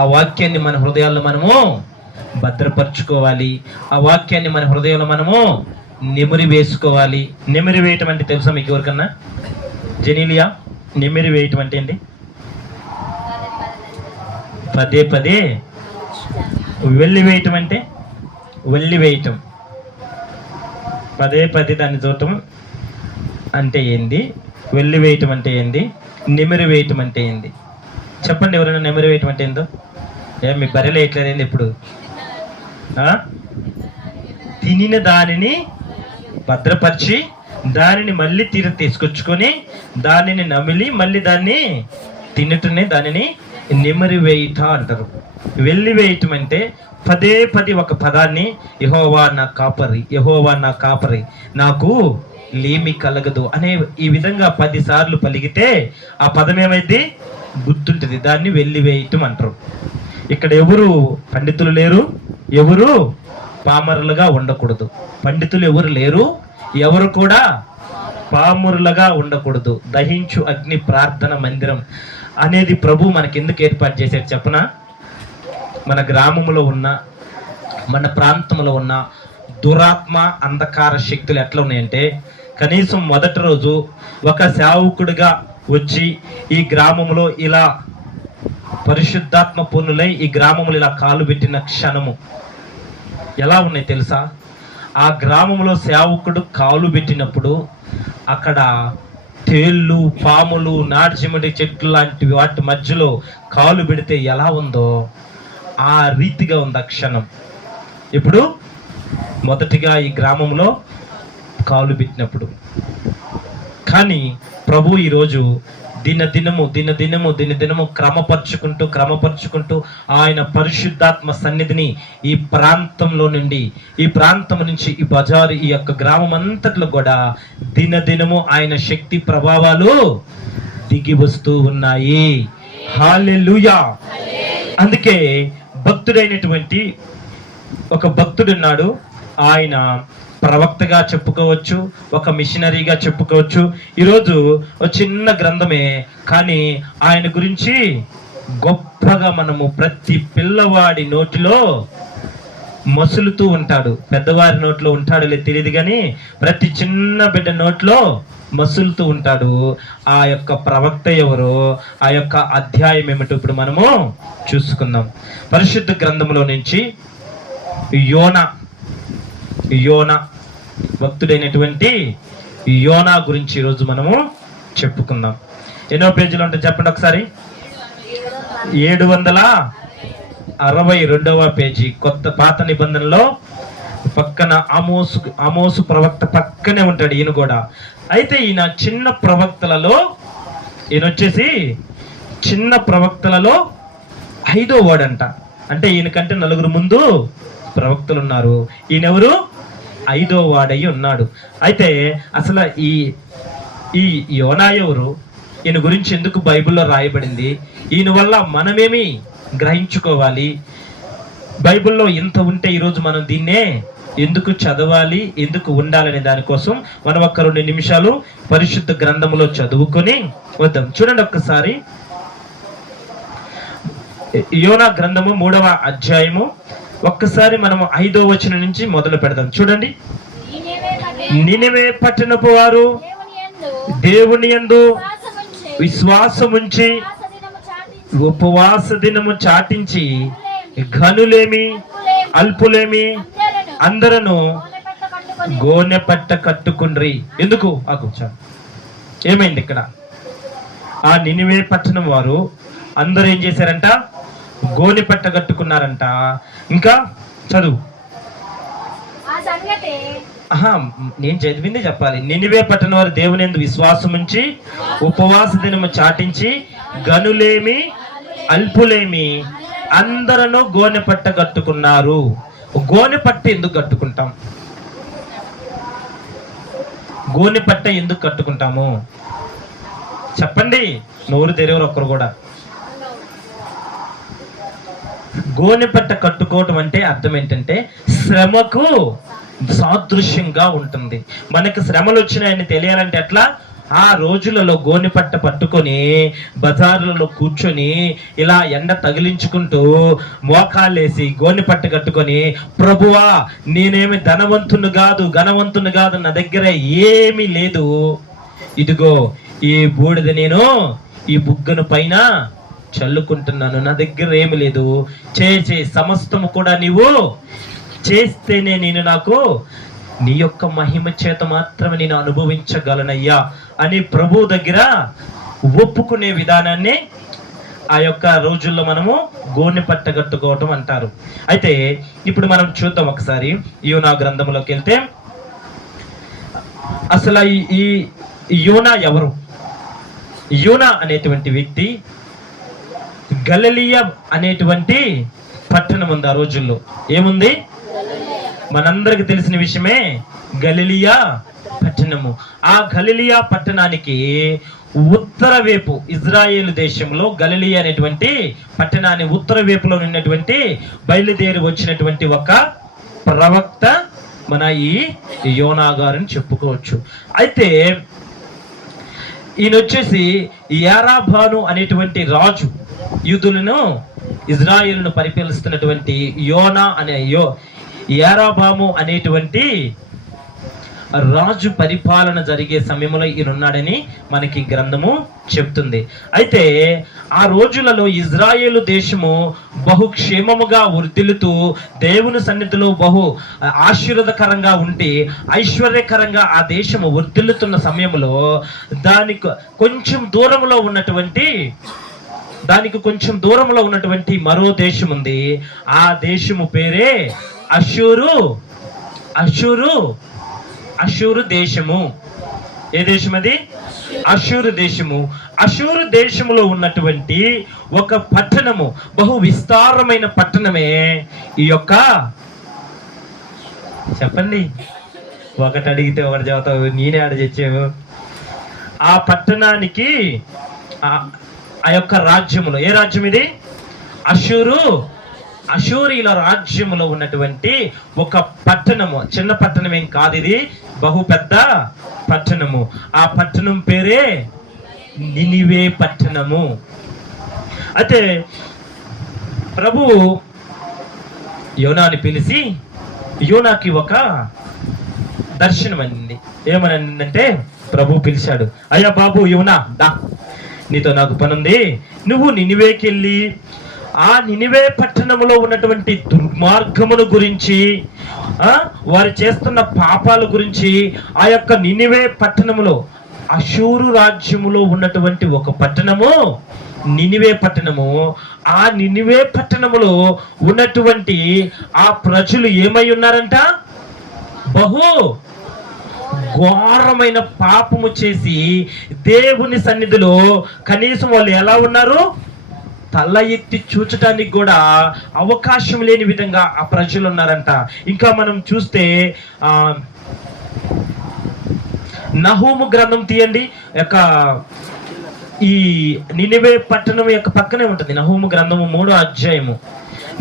ఆ వాక్యాన్ని మన హృదయాల్లో మనము భద్రపరచుకోవాలి. ఆ వాక్యాన్ని మన హృదయంలో మనము నెమిరి వేసుకోవాలి. నెమిరి వేయటం అంటే తెలుసా మీకు ఎవరికన్నా? జెనీలియా, నెమిరి వేయటం అంటే ఏంటి? పదే పదే వెళ్ళి వేయటం అంటే వెళ్ళి వేయటం, పదే పదే దాన్ని చూడటం అంటే ఏంది? వెళ్ళి వేయటం అంటే ఏంది? నెమిరి వేయటం అంటే ఏంది? చెప్పండి, ఎవరైనా నెమిరి వేయటం అంటే ఏందో? మీ బర్రెలు వేయట్లేదేంది ఇప్పుడు? తినిన దానిని భద్రపరిచి దానిని మళ్ళీ తీసుకొచ్చుకొని దానిని నమిలి మళ్ళీ దాన్ని తినటనే దానిని నెమిరి వేయుట అంటారు. వెళ్ళి వేయటం అంటే పదే పది ఒక పదాన్ని, యెహోవా నా కాపరి, యెహోవా నా కాపరి, నాకు లేమి కలగదు అనే ఈ విధంగా 10 సార్లు పలిగితే ఆ పదం ఏమైంది? గుర్తుంటుంది. దాన్ని వెళ్ళి వేయటం అంటారు. ఇక్కడ ఎవరు పండితులు లేరు, ఎవరు పామరులుగా ఉండకూడదు. పండితులు ఎవరు లేరు, ఎవరు కూడా పామరులుగా ఉండకూడదు. దహించు అగ్ని ప్రార్థన మందిరం అనేది ప్రభు మనకి ఎందుకు ఏర్పాటు చేశారు చెప్పనా? మన గ్రామంలో ఉన్న, మన ప్రాంతంలో ఉన్న దురాత్మ అంధకార శక్తులు ఎట్లా ఉన్నాయంటే, కనీసం మొదటి రోజు ఒక సేవకుడిగా వచ్చి ఈ గ్రామంలో ఇలా పరిశుద్ధాత్మ పూర్ణులై ఈ గ్రామంలో ఇలా కాలు పెట్టిన క్షణము ఎలా ఉన్నాయి తెలుసా? ఆ గ్రామంలో సేవకుడు కాలు పెట్టినప్పుడు అక్కడ తేళ్ళు, పాములు, నార్జిమడి చెట్లు లాంటి వాటి మధ్యలో కాలు పెడితే ఎలా ఉందో ఆ రీతిగా ఉంది ఆ క్షణం. ఇప్పుడు మొదటిగా ఈ గ్రామంలో కాలు పెట్టినప్పుడు. కానీ ప్రభు ఈరోజు దినదినము క్రమపరుచుకుంటూ ఆయన పరిశుద్ధాత్మ సన్నిధిని ఈ ప్రాంతంలో నుండి, ఈ ప్రాంతం నుంచి ఈ బజారు, ఈ యొక్క గ్రామం అంతట్లో కూడా దినదినము ఆయన శక్తి ప్రభావాలు దిగి వస్తూ ఉన్నాయి. హల్లెలూయా. అందుకే భక్తుడైనటువంటి ఒక భక్తుడున్నాడు. ఆయన ప్రవక్తగా చెప్పుకోవచ్చు, ఒక మిషనరీగా చెప్పుకోవచ్చు. ఈరోజు ఒక చిన్న గ్రంథమే, కానీ ఆయన గురించి గొప్పగా మనము ప్రతి పిల్లవాడి నోటిలో మసులుతూ ఉంటాడు. పెద్దవారి నోట్లో ఉంటాడో లేదు తెలియదు, కానీ ప్రతి చిన్న బిడ్డ నోట్లో మసులుతూ ఉంటాడు. ఆ యొక్క ప్రవక్త ఎవరో, ఆ యొక్క అధ్యాయం ఏమిటో ఇప్పుడు మనము చూసుకుందాం. పరిశుద్ధ గ్రంథంలో నుంచి యోనా భక్తుడైనటువంటి యోనా గురించి ఈరోజు మనము చెప్పుకుందాం. ఎన్నో పేజీలు ఉంటాయి చెప్పండి ఒకసారి? 762వ పేజీ. పాత నిబంధనలో పక్కన ఆమోసు ప్రవక్త పక్కనే ఉంటాడు ఈయన కూడా. అయితే ఈయన చిన్న ప్రవక్తలలో, ఈయన వచ్చేసి చిన్న ప్రవక్తలలో 5వ వాడంట. అంటే ఈయనకంటే 4 ముందు ప్రవక్తలు ఉన్నారు, ఈయనెవరు? 5వ వాడై ఉన్నాడు. అయితే అసలు ఈ యోనా ఎవరు? ఈయన గురించి ఎందుకు బైబిల్లో రాయబడింది? ఈయన వల్ల మనమేమి గ్రహించుకోవాలి? బైబిల్లో ఇంత ఉంటే ఈరోజు మనం దీన్నే ఎందుకు చదవాలి, ఎందుకు ఉండాలనే దానికోసం మనం ఒక 2 నిమిషాలు పరిశుద్ధ గ్రంథములో చదువుకొని వద్దాం. చూడండి ఒక్కసారి యోనా గ్రంథము 3వ అధ్యాయము. ఒక్కసారి మనము 5వ వచనం నుంచి మొదలు పెడదాం. చూడండి. నినివే పట్టణపు వారు దేవుని యందు విశ్వాసముంచి ఉపవాస దినము చాటించి ఘనులేమి అల్పులేమి అందరూ గోనె పట్ట కట్టుకుండ్రి. ఎందుకు? ఏమైంది ఇక్కడ? ఆ నినివే పట్టణం వారు అందరూ ఏం చేశారంట? గోనె పట్ట కట్టుకున్నారంట. ఇంకా చదువు. నేను చదివింది చెప్పాలి. నినివే పట్టణం వారు దేవుని యందు విశ్వాసం ఉంచి ఉపవాస దినము చాటించి గనులేమి అల్పులేమి అందరూ గోనె పట్ట కట్టుకున్నారు. గోనె పట్ట ఎందుకు కట్టుకుంటాం? గోనె పట్ట ఎందుకు కట్టుకుంటాము చెప్పండి? నోరు తెరవరు ఒక్కరు కూడా. గోనె పట్ట కట్టుకోవటం అంటే అర్థం ఏంటంటే శ్రమకు సాదృశ్యంగా ఉంటుంది. మనకు శ్రమలు వచ్చినాయని తెలియాలంటే ఎట్లా? ఆ రోజులలో గోనె పట్ట పట్టుకొని బజార్లలో కూర్చొని ఇలా ఎండ తగిలించుకుంటూ మోకాళ్ళేసి గోనె పట్ట కట్టుకొని, ప్రభువా నేనేమి ధనవంతుని కాదు, నా దగ్గర ఏమీ లేదు, ఇదిగో ఈ బూడిద నేను ఈ బుగ్గను పైన చల్లుకుంటున్నాను, నా దగ్గర ఏమి లేదు, చేసే సమస్తము కూడా నీవు చేస్తేనే నేను నాకు నీ యొక్క మహిమ చేత మాత్రమే నేను అనుభవించగలనయ్యా అని ప్రభు దగ్గర ఒప్పుకునే విధానాన్ని ఆ యొక్క రోజుల్లో మనము గోనె పట్ట కట్టుకోవటం అంటారు. అయితే ఇప్పుడు మనం చూద్దాం ఒకసారి యోనా గ్రంథంలోకి వెళ్తే. అసలు ఈ యోనా ఎవరు? యోనా అనేటువంటి వ్యక్తి గలిలయ అనేటువంటి పట్టణం ఉంది. ఆ రోజుల్లో ఏముంది? మనందరికి తెలిసిన విషయమే, గలిలయ పట్టణము. ఆ గలిలయ పట్టణానికి ఉత్తర వైపు ఇజ్రాయేల్ దేశంలో గలిలయ అనేటువంటి పట్టణాన్ని ఉత్తర వైపులో ఉన్నటువంటి బయలుదేరి వచ్చినటువంటి ఒక ప్రవక్త మన ఈ యోనా గారిని చెప్పుకోవచ్చు. అయితే ఈయన వచ్చేసి యారాబాను అనేటువంటి రాజు యూదులను ఇజ్రాయేలును పరిపాలిస్తున్నటువంటి యోనా అనే యారాబాము అనేటువంటి రాజు పరిపాలన జరిగే సమయంలో ఈయన ఉన్నాడని మనకి గ్రంథము చెప్తుంది. అయితే ఆ రోజులలో ఇజ్రాయేలు దేశము బహుక్షేమముగా వర్ధిల్లుతూ దేవుని సన్నిధిలో బహు ఆశీర్వాదకరంగా ఉండి ఐశ్వర్యకరంగా ఆ దేశము వర్ధిల్లుతున్న సమయంలో దానికి కొంచెం దూరంలో ఉన్నటువంటి మరో దేశం ఉంది. ఆ దేశము పేరే అషూరు దేశము. ఏ దేశం అది? అషూరు దేశము. అషూరు దేశములో ఉన్నటువంటి ఒక పట్టణము, బహు విస్తారమైన పట్టణమే ఈ యొక్క, చెప్పండి, ఒకటి అడిగితే ఒకటి చదువుతావు, నేనే ఆడ తెచ్చావు. ఆ పట్టణానికి ఆ యొక్క రాజ్యములో, ఏ రాజ్యం ఇది? అషూరీల రాజ్యములో ఉన్నటువంటి ఒక పట్టణము. చిన్న పట్టణం ఏం కాదు, ఇది బహు పెద్ద పట్టణము. ఆ పట్టణం పేరే నినివే పట్టణము. అయితే ప్రభు యోనాని పిలిచి యోనాకి ఒక దర్శనం అయింది. ఏమనంటే ప్రభు పిలిచాడు, అయ్యా బాబు యోనా దా, నీతో నాకు పనుంది. నువ్వు నినివేకి వెళ్ళి ఆ నినివే పట్టణంలో ఉన్నటువంటి దుర్మార్గమును గురించి, వారు చేస్తున్న పాపాల గురించి, ఆ యొక్క నినివే పట్టణములో అషూరు రాజ్యములో ఉన్నటువంటి ఒక పట్టణము నినివే పట్టణము. ఆ నినివే పట్టణములో ఉన్నటువంటి ఆ ప్రజలు ఏమై ఉన్నారంట? బహు ఘోరమైన పాపము చేసి దేవుని సన్నిధిలో కనీసం వాళ్ళు ఎలా ఉన్నారు? తల ఎత్తి చూచటానికి కూడా అవకాశం లేని విధంగా ఆ ప్రజలు ఉన్నారంట. ఇంకా మనం చూస్తే నహూము గ్రంథం తీయండి. ఈ నినివే పట్టణం యొక్క పక్కనే ఉంటుంది నహూము గ్రంథము 3వ అధ్యాయము.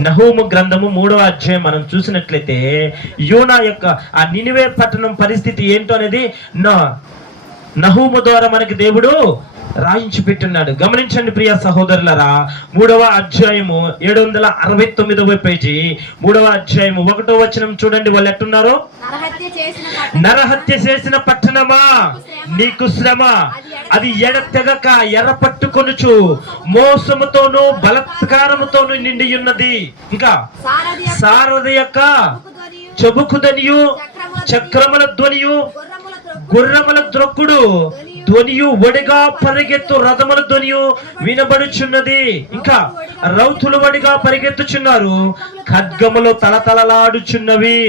నహూము గ్రంథము 3వ అధ్యాయం మనం చూసినట్లయితే యోనా యొక్క ఆ నినివే పట్టణం పరిస్థితి ఏంటో అనేది నహూము ద్వారా మనకి దేవుడు రాయించి పెట్టున్నాడు. గమనించండి ప్రియ సహోదరులరా, 3వ అధ్యాయము 769వ పేజీ, 3వ అధ్యాయము 1వ వచనం చూడండి. వాళ్ళు ఎట్టున్నారు? నరహత్య చేసిన పట్టణమా, నీకు శ్రమ, అది ఎడతెగక ఎర్రపట్టుకొనుచు మోసముతోనూ బలత్కారముతోనూ నిండి ఉన్నది. ఇంకా సారథి యొక్క చెబుకుదనియు చక్రముల ధ్వనియు గుర్రముల ద్రొక్కుడు ధ్వనియు వడిగా పరిగెత్తు రథముల ధ్వనియు వినబడుచున్నది. ఇంకా రౌతులు వడిగా పరిగెత్తుచున్నారు, ఖడ్గములు తలతలలాడుచున్నవి,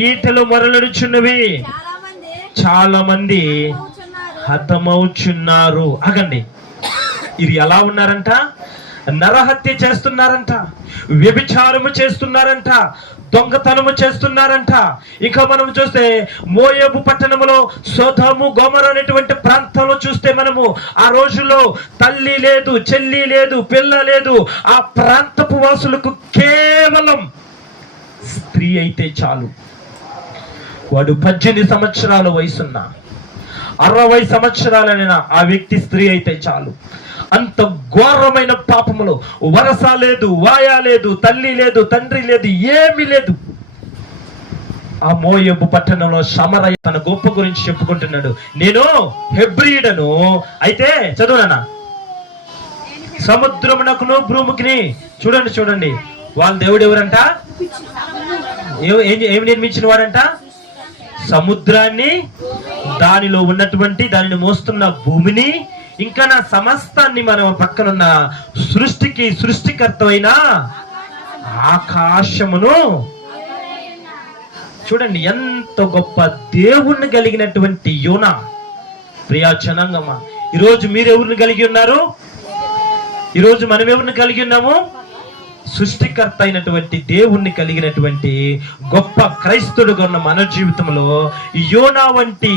ఈటలు మొరలుచున్నవి, చాలా మంది హతమవుచున్నారు. ఆగండి, ఇది ఎలా ఉన్నారంట? నరహత్య చేస్తున్నారంట, వ్యభిచారము చేస్తున్నారంట, దొంగతనము చేస్తున్నారంట. ఇక మనం చూస్తే మోయాబు పట్టణములో సొదొమ గొమొర్రా అనేటువంటి ప్రాంతంలో చూస్తే మనము ఆ రోజుల్లో తల్లి లేదు, చెల్లి లేదు, పిల్ల లేదు. ఆ ప్రాంతపు వాసులకు కేవలం స్త్రీ అయితే చాలు. వాడు 18 సంవత్సరాల వయసున్న 60 సంవత్సరాలైన ఆ వ్యక్తి స్త్రీ అయితే చాలు. అంత ఘోరమైన పాపములో వరస లేదు, వాయా లేదు, తల్లి లేదు, తండ్రి లేదు, ఏమీ లేదు. ఆ మోయాబు పట్టణంలో షమరయ తన గొప్ప గురించి చెప్పుకుంటున్నాడు. నేను హెబ్రీయుడను, అయితే చదువునా సముద్రమునకును భూమికిని. చూడండి వాళ్ళ దేవుడు ఎవరంట? ఏమి నిర్మించిన వాడంట? సముద్రాన్ని, దానిలో ఉన్నటువంటి దానిని మోస్తున్న భూమిని, ఇంకా నా సమస్తాన్ని, మనం పక్కనున్న సృష్టికర్త అయిన ఆకాశమును. చూడండి ఎంత గొప్ప దేవుణ్ణి కలిగినటువంటి యోనా. ప్రియా జనాంగమా, ఈరోజు మీరు ఎవరిని కలిగి ఉన్నారు? ఈరోజు మనం ఎవరిని కలిగి ఉన్నాము? సృష్టికర్త అయినటువంటి దేవుణ్ణి కలిగినటువంటి గొప్ప క్రైస్తవుడుగా ఉన్న మన జీవితంలో యోనా వంటి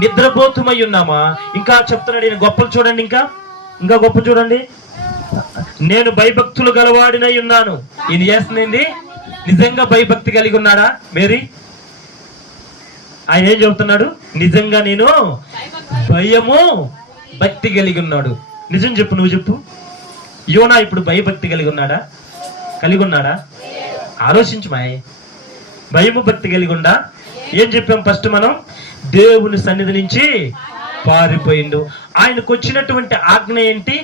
నిద్రపోతుమై ఉన్నామా? ఇంకా చెప్తున్నాడు ఈయన గొప్పలు చూడండి, ఇంకా గొప్ప చూడండి. నేను భయభక్తులు గలవాడినై ఉన్నాను. ఈయన చేస్తుంది నిజంగా భయభక్తి కలిగి ఉన్నాడా? మేరీ ఆయన ఏం చెబుతున్నాడు? నిజంగా నేను భయము భక్తి కలిగి ఉన్నాడు. నిజం చెప్పు, నువ్వు చెప్పు. యోనా ఇప్పుడు భయభక్తి కలిగి ఉన్నాడా? ఆలోచించు మాయ్. భయము భక్తి కలిగి ఉండా? ఏం చెప్పాం ఫస్ట్ మనం? దేవుని సన్నిధి నుంచి పారిపోయిండు. ఆయనకు వచ్చినటువంటి ఆజ్ఞ ఏంటి?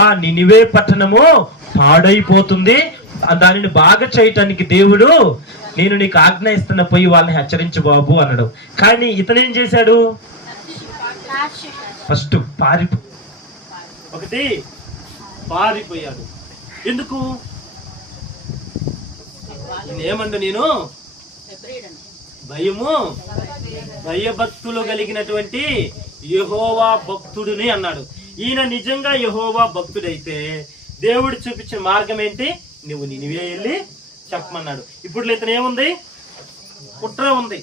ఆ నినివే పట్టణము పాడైపోతుంది, దానిని బాగా చేయటానికి దేవుడు నేను నీకు ఆజ్ఞ ఇస్తున్న, పోయి వాళ్ళని హెచ్చరించు బాబు అన్నాడు. కానీ ఇతనేం చేశాడు? ఫస్ట్ పారిపోయాడు. ఎందుకు? ఏమండు? నేను భయభక్తులు కలిగినటువంటి యెహోవా భక్తుడిని అన్నాడు. ఈయన నిజంగా యెహోవా భక్తుడైతే దేవుడు చూపించిన మార్గం ఏంటి? నువ్వు నినివే వెళ్ళి చెప్పమన్నాడు. ఇప్పుడు ఇతను ఏముంది? కుట్ర ఉంది,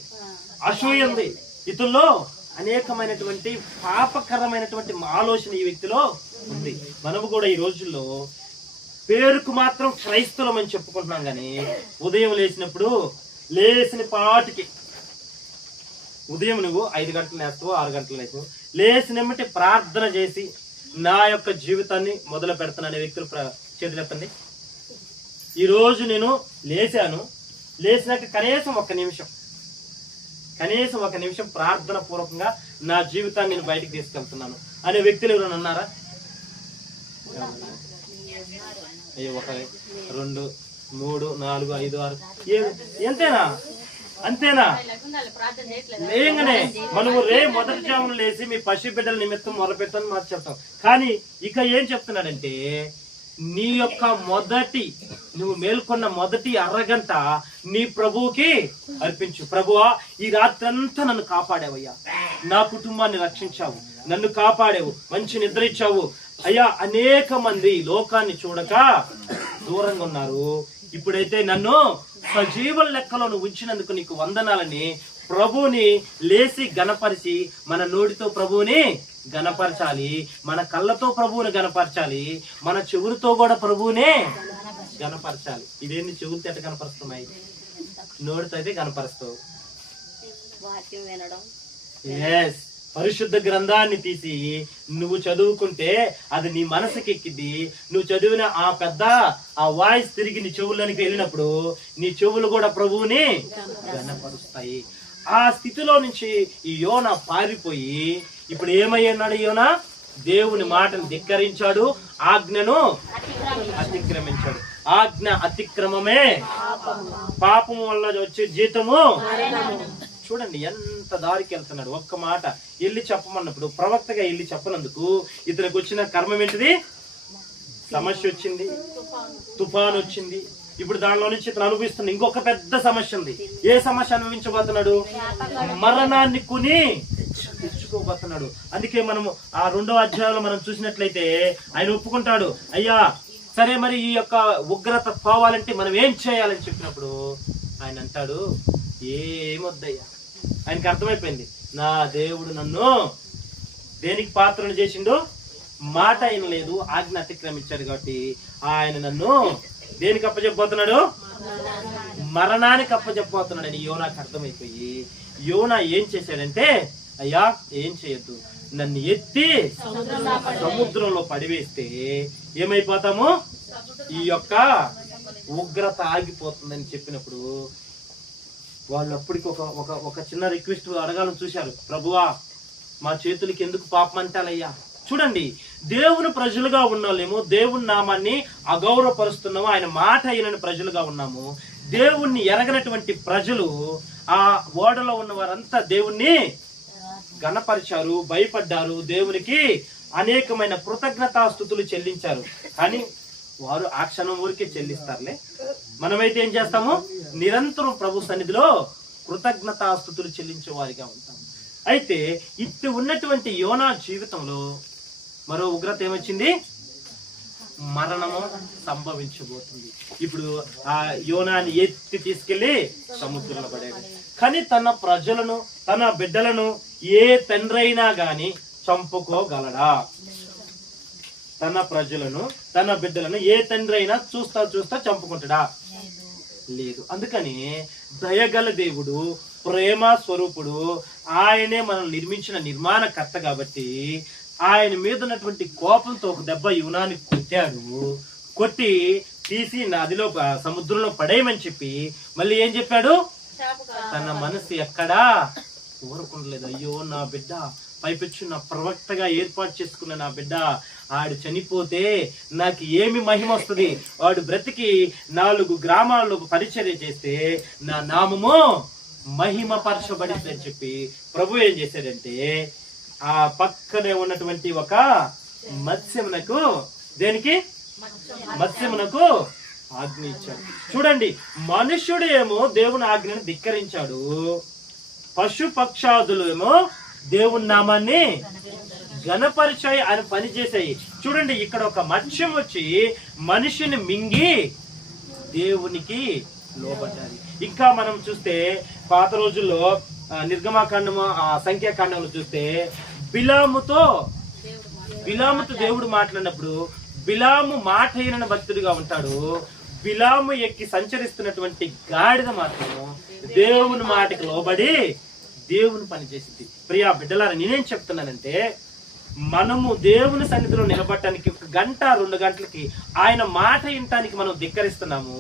అసూయ ఉంది, ఇతల్లో అనేకమైనటువంటి పాపకరమైనటువంటి ఆలోచన ఈ వ్యక్తిలో ఉంది. మనము కూడా ఈ రోజుల్లో పేరుకు మాత్రం క్రైస్తవులం అని చెప్పుకుంటున్నాం, కానీ ఉదయం లేచిన పాటికి ఉదయం నువ్వు 5 గంటలు లేస్తావు, 6 గంటలు లేస్తావు, లేచినమ్మటి ప్రార్థన చేసి నా యొక్క జీవితాన్ని మొదలు పెడతాననే వ్యక్తులు చేతులు ఎత్తండి. ఈ రోజు నేను లేచినాక కనీసం ఒక నిమిషం ప్రార్థన పూర్వకంగా నా జీవితాన్ని నేను బయటికి తీసుకెళ్తున్నాను అనే వ్యక్తులు ఎవరైనా ఉన్నారా? అయ్యో, 1 2 3 4 5 6 అంతేనా? లేగానే మనము మొదటి జామున లేచి మీ పసి బిడ్డల నిమిత్తం మొదలుపెట్టని మాట చెప్తాం. కానీ ఇక ఏం చెప్తున్నాడంటే, నీ యొక్క నువ్వు మేల్కొన్న మొదటి అరగంట నీ ప్రభువుకి అర్పించు. ప్రభువా, ఈ రాత్రి అంతా నన్ను కాపాడావయ్యా, నా కుటుంబాన్ని రక్షించావు, నన్ను కాపాడావు, మంచి నిద్ర ఇచ్చావు అయ్యా. అనేక మంది లోకాన్ని చూడక దూరంగా ఉన్నారు. ఇప్పుడైతే నన్ను సజీవుల లెక్కలో నువ్వు ఉంచినందుకు నీకు వందనాలని ప్రభువుని లేచి గణపరిచి, మన నోటితో ప్రభువుని గణపరచాలి, మన కళ్ళతో ప్రభువుని గణపరచాలి, మన చెవులతో కూడా ప్రభువునే గణపరచాలి. ఇదేంటి? చెవులతో ఎట్ట గణపరుస్తున్నాయి? నోటితో అయితే గణపరుస్తావు. పరిశుద్ధ గ్రంథాన్ని తీసి నువ్వు చదువుకుంటే అది నీ మనసుకి ఎక్కిద్ది. నువ్వు చదివిన ఆ వాయిస్ తిరిగి నీ చెవుల్లోనికి వెళ్ళినప్పుడు నీ చెవులు కూడా ప్రభువుని గణపరుస్తాయి. ఆ స్థితిలో నుంచి ఈ యోనా పారిపోయి ఇప్పుడు ఏమయ్యన్నాడు? యోనా దేవుని మాటను ధిక్కరించాడు, ఆజ్ఞను అతిక్రమించాడు. ఆజ్ఞ అతిక్రమమే పాపము వల్ల వచ్చే జీతము. చూడండి ఎంత దారికి వెళ్తున్నాడు. ఒక్క మాట వెళ్ళి చెప్పమన్నప్పుడు ప్రవక్తగా వెళ్ళి చెప్పనందుకు ఇతనికి వచ్చిన కర్మం ఏంటిది? సమస్య వచ్చింది, తుఫాన్ వచ్చింది. ఇప్పుడు దానిలో నుంచి ఇతను అనుభవిస్తుంది ఇంకొక పెద్ద సమస్య ఉంది. ఏ సమస్య అనుభవించబోతున్నాడు? మరణాన్ని కొని తెచ్చుకోబోతున్నాడు. అందుకే మనము ఆ 2వ అధ్యాయంలో మనం చూసినట్లయితే ఆయన ఒప్పుకుంటాడు, అయ్యా సరే మరి ఈ యొక్క ఉగ్రత పోవాలంటే మనం ఏం చేయాలని చెప్పినప్పుడు ఆయన అంటాడు, ఏమొద్దయ్యా. ఆయనకి అర్థమైపోయింది, నా దేవుడు నన్ను దేనికి పాత్రను చేసిండు? మాట ఆయన లేదు, ఆజ్ఞ అతిక్రమించాడు కాబట్టి ఆయన నన్ను దేనికి అప్పచెప్పబోతున్నాడు? మరణానికి అప్పచెప్పబోతున్నాడు అని యోనాకు అర్థమైపోయి యోనా ఏం చేశాడంటే, అయ్యా ఏం చేయొద్దు, నన్ను ఎత్తి సముద్రంలో పడివేస్తే ఏమైపోతాము? ఈ యొక్క ఉగ్రత ఆగిపోతుందని చెప్పినప్పుడు వాళ్ళు అప్పటికి ఒక చిన్న రిక్వెస్ట్ అడగాలని చూశారు. ప్రభువా మా చేతులకి ఎందుకు పాపం అంటాలయ్యా? చూడండి, దేవుని ప్రజలుగా ఉన్నామేమో, దేవుని నామాన్ని అగౌరవపరుస్తున్నాము, ఆయన మాట అయినని ప్రజలుగా ఉన్నాము. దేవుణ్ణి ఎరగనటువంటి ప్రజలు, ఆ ఓడలో ఉన్న వారంతా దేవుణ్ణి గణపరిచారు, భయపడ్డారు, దేవునికి అనేకమైన కృతజ్ఞతాస్తుతులు చెల్లించారు. కానీ వారు ఆ క్షణం ఊరికే చెల్లిస్తారులే. మనమైతే ఏం చేస్తాము? నిరంతరం ప్రభు సన్నిధిలో కృతజ్ఞతాస్తుతులు చెల్లించే వారిగా ఉంటాము. అయితే ఇట్టి ఉన్నటువంటి యోనా జీవితంలో మరో ఉగ్రత ఏమొచ్చింది? మరణము సంభవించబోతుంది. ఇప్పుడు ఆ యోనాని ఎత్తి తీసుకెళ్లి సముద్రంలో పడేది. కానీ తన ప్రజలను, తన బిడ్డలను ఏ తండ్రైనా గాని చంపుకోగలడా? తన ప్రజలను, తన బిడ్డలను ఏ తండ్రి అయినా చూస్తా చంపుకుంటాడా? లేదు. అందుకని దయగల దేవుడు, ప్రేమ స్వరూపుడు, ఆయనే మనం నిర్మించిన నిర్మాణకర్త కాబట్టి ఆయన మీద ఉన్నటువంటి కోపంతో ఒక దెబ్బ యువనాన్ని కొట్టాడు. కొట్టి తీసి నదిలో సముద్రంలో పడేయమని చెప్పి మళ్ళీ ఏం చెప్పాడు? తన మనసు ఎక్కడా కోరుకుంటలేదు. అయ్యో నా బిడ్డ, పైపెచ్చు నా ప్రవక్తగా ఏర్పాటు చేసుకున్న నా బిడ్డ ఆడు చనిపోతే నాకు ఏమి మహిమ వస్తుంది? వాడు బ్రతికి 4 గ్రామాల్లో పరిచర్య చేస్తే నా నామము మహిమ పరచబడింది అని చెప్పి ప్రభు ఏం చేశాడంటే ఆ పక్కనే ఉన్నటువంటి ఒక మత్స్యమునకు, దేనికి? మత్స్యమునకు ఆజ్ఞ ఇచ్చాడు. చూడండి, మనుష్యుడు ఏమో దేవుని ఆజ్ఞను ధిక్కరించాడు, పశు పక్షాదులు ఏమో దేవుని నామాన్ని గణపరిచాయి, అని పని చేసాయి. చూడండి, ఇక్కడ ఒక మత్స్యం వచ్చి మనిషిని మింగి దేవునికి లోబడ్డాలి. ఇంకా మనం చూస్తే పాత రోజుల్లో నిర్గమాకాండము, సంఖ్యాకాండంలో చూస్తే బిలాముతో దేవుడు మాట్లాడినప్పుడు బిలాము మాట అయిన భక్తుడిగా ఉంటాడు. బిలాము ఎక్కి సంచరిస్తున్నటువంటి గాడిద మాత్రం దేవుని మాటకి లోబడి దేవుని పని చేసింది. ప్రియా బిడ్డలారా, నేనేం చెప్తున్నానంటే మనము దేవుని సన్నిధిలో నిలబడటానికి 1 గంట 2 గంటలకి ఆయన మాట వినటానికి మనం ధిక్కరిస్తున్నాము.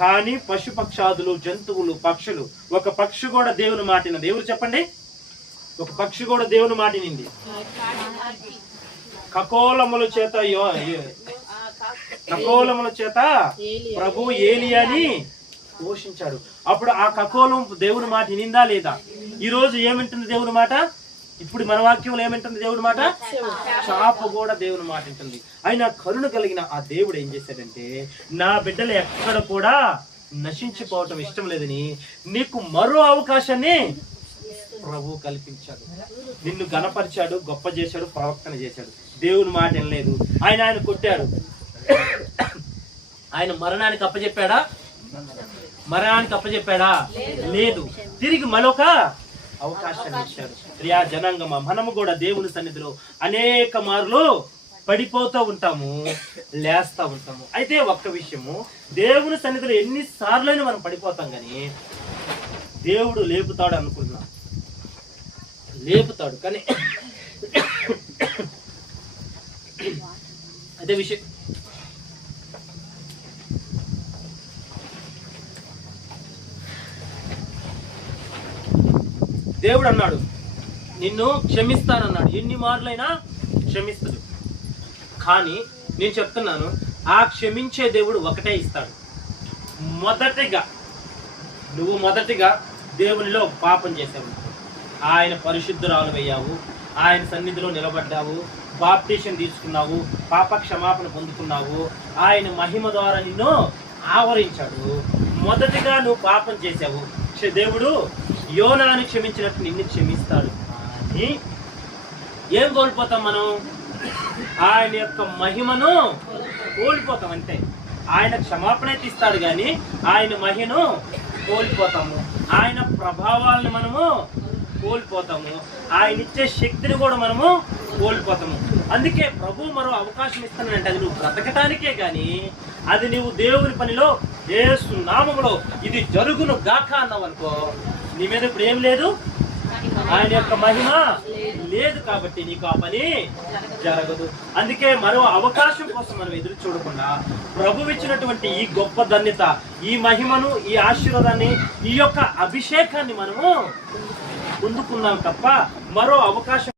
కానీ పశుపక్షాదులు, జంతువులు, పక్షులు, ఒక పక్షి కూడా దేవుని మాటినది. ఎవరు చెప్పండి? ఒక పక్షి కూడా దేవుని మాటినింది. కకోలముల చేత ప్రభు ఏలియాని పోషించాడు. అప్పుడు ఆ కకోలం దేవుని మాట వినిందా లేదా? ఈ రోజు ఏమింటుంది దేవుని మాట? ఇప్పుడు మన వాక్యంలో ఏమింటుంది దేవుని మాట? చాప కూడా దేవుని మాట వింటుంది. ఆయన కరుణ కలిగిన ఆ దేవుడు ఏం చేశాడంటే, నా బిడ్డలు ఎక్కడ కూడా నశించిపోవటం ఇష్టం లేదని నీకు మరో అవకాశాన్ని ప్రభు కల్పించాడు. నిన్ను గణపరిచాడు, గొప్ప చేశాడు, ప్రవక్తన చేశాడు. దేవుని మాట వినలేదు, ఆయన కొట్టాడు. ఆయన మరణానికి అప్పచెప్పాడా? లేదు. తిరిగి మరొక అవకాశాన్ని ఇచ్చాడు. ప్రియా జనాంగమా, మనము కూడా దేవుని సన్నిధిలో అనేక మార్లు పడిపోతూ ఉంటాము, లేస్తా ఉంటాము. అయితే ఒక్క విషయము, దేవుని సన్నిధిలో ఎన్నిసార్లైనా మనం పడిపోతాం, కానీ దేవుడు లేపుతాడు అనుకున్నాం, లేపుతాడు. కానీ అదే విషయం దేవుడు అన్నాడు, నిన్ను క్షమిస్తానన్నాడు. ఎన్ని మార్లైనా క్షమిస్తాడు. కానీ నేను చెప్తున్నాను, ఆ క్షమించే దేవుడు ఒకటే ఇస్తాడు. నువ్వు మొదటిగా దేవునిలో పాపం చేసావు, ఆయన పరిశుద్ధురాలు అయ్యావు, ఆయన సన్నిధిలో నిలబడ్డావు, బాప్టిషన్ తీసుకున్నావు, పాప క్షమాపణ పొందుకున్నావు, ఆయన మహిమ ద్వారా నిన్ను ఆవరించాడు. మొదటిగా నువ్వు పాపం చేసావు, దేవుడు యోనాను క్షమించినట్టు నిన్ను క్షమిస్తాడు. కానీ ఏం కోల్పోతాం మనం? ఆయన యొక్క మహిమను కోల్పోతాం అంతే. ఆయన క్షమాపణ ఇస్తాడు కానీ ఆయన మహిమను కోల్పోతాము, ఆయన ప్రభావాలను మనము కోల్పోతాము, ఆయన ఇచ్చే శక్తిని కూడా మనము కోల్పోతాము. అందుకే ప్రభు మరో అవకాశం ఇస్తానంటే అది నువ్వు బ్రతకటానికే కానీ అది నువ్వు దేవుని పనిలో యేసు నామములో ఇది జరుగును గాక అన్నావనుకో, నీ మీద ఇప్పుడు ఏం లేదు, ఆయన యొక్క మహిమ లేదు, కాబట్టి నీకు ఆ పని జరగదు. అందుకే మరో అవకాశం కోసం మనం ఎదురు చూడకుండా ప్రభు ఇచ్చినటువంటి ఈ గొప్ప ధన్యత, ఈ మహిమను, ఈ ఆశీర్వాదాన్ని, ఈ యొక్క అభిషేకాన్ని మనము పొందుకున్నాం తప్ప మరో అవకాశం